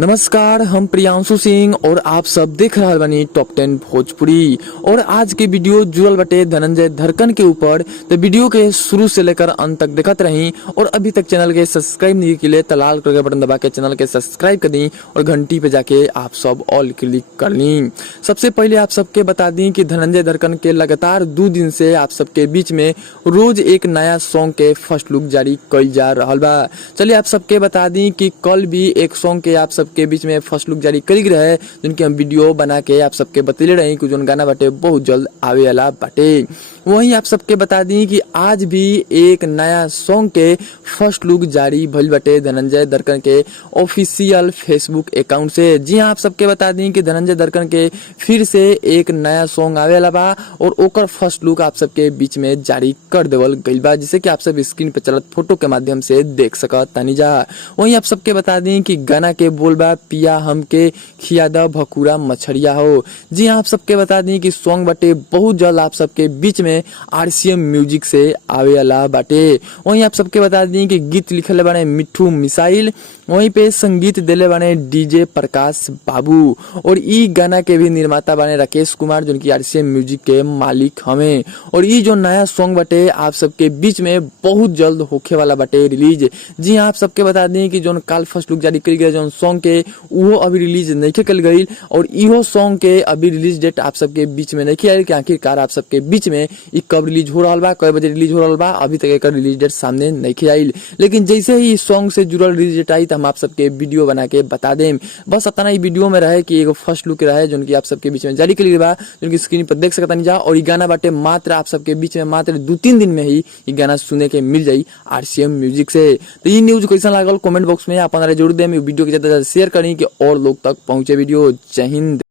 नमस्कार, हम प्रियांशु सिंह और आप सब देख रहे बानी टॉप 10 भोजपुरी। और आज के वीडियो जुड़ल बटे धनंजय धड़कन के ऊपर। तो वीडियो के शुरू से लेकर अंत तक देखत रही और अभी तक चैनल के सब्सक्राइब नहीं के लिए लाल कलर के बटन दबा के चैनल के सब्सक्राइब कर दी और घंटी पे जाके आप सब ऑल क्लिक कर ली। सबसे पहले आप सबके बता दी कि धनंजय धड़कन के लगातार 2 दिन से आप सबके बीच में रोज एक नया सॉन्ग के फर्स्ट लुक जारी कइल जा रहा बा। चलिए आप सबके बता दी कि कल भी एक सॉन्ग के आप सबके बीच में फर्स्ट लुक जारी करी रहे, जिनके हम वीडियो बना के आप सबके बतले रहे कि जोन गाना बाटे बहुत जल्द आवे वाला बाटे। वहीं आप सबके बता दी कि आज भी एक नया सॉन्ग के फर्स्ट लुक जारी भइल बाटे धनंजय धड़कन के ऑफिशियल फेसबुक अकाउंट से। जी हाँ, आप सबके बता दी कि धनंजय धड़कन के फिर से एक नया सॉन्ग आवे वाला बा और ओकर फर्स्ट लुक आप सबके बीच में जारी कर देवल गइल बा, जिसे कि आप सब स्क्रीन पे चलत फोटो के माध्यम से देख सकत तानी जा। वहीं आप सबके बता दी कि गाना के बोल बा पिया हमके खिया द भकुरा मछरिया हो। जी हाँ, आप सबके बता दी कि सॉन्ग बाटे बहुत जल्द आप सबके बीच में RCM म्यूजिक से आवे वाला बाटे। वहीं आप सबके बता दी कि गीत लिखले बाने मिठू मिसाइल, वहीं पे संगीत देले बाने DJ प्रकाश बाबू और ई गाना के भी निर्माता बाने राकेश कुमार, जो कि RCM म्यूजिक के मालिक हमें। और ई जो नया सॉन्ग बाटे आप सबके बीच में बहुत जल्द होखे वाला बाटे रिलीज। जी हाँ, आप सबके बता दी कि जो काल फर्स्ट लुक जारी करी गए जो सॉन्ग के वो अभी रिलीज नहीं कल गई और इहो सॉन्ग के अभी रिलीज डेट आप सबके बीच में नहीं आयल कि आखिरकार आप सबके बीच में ई कब रिलीज हो रहा बा, कई बजे रिलीज हो रहा बा, अभी तक एक रिलीज डेट सामने नहीं आयल। लेकिन जैसे ही सॉन्ग से जुड़ल रिलीज डेट आई तो हम आप सबके वीडियो बना के बता दें। बस अपना ही वीडियो में रहे कि एगो फर्स्ट लुक रहे जो कि आप सबके बीच में जारी करी बा, जो कि स्क्रीन पर देख सकता नहीं जा। और ये गाना बाटे मात्र आप सबके बीच में मात्र 2-3 दिन में ही ये गाना सुने के मिल जाई RCM म्यूजिक से। तो ये न्यूज कैसा लागल कमेंट बॉक्स में अपन जरूर दें, वीडियो के ज्यादा शेयर करें कि और लोग तक पहुंचे वीडियो। जय हिंद।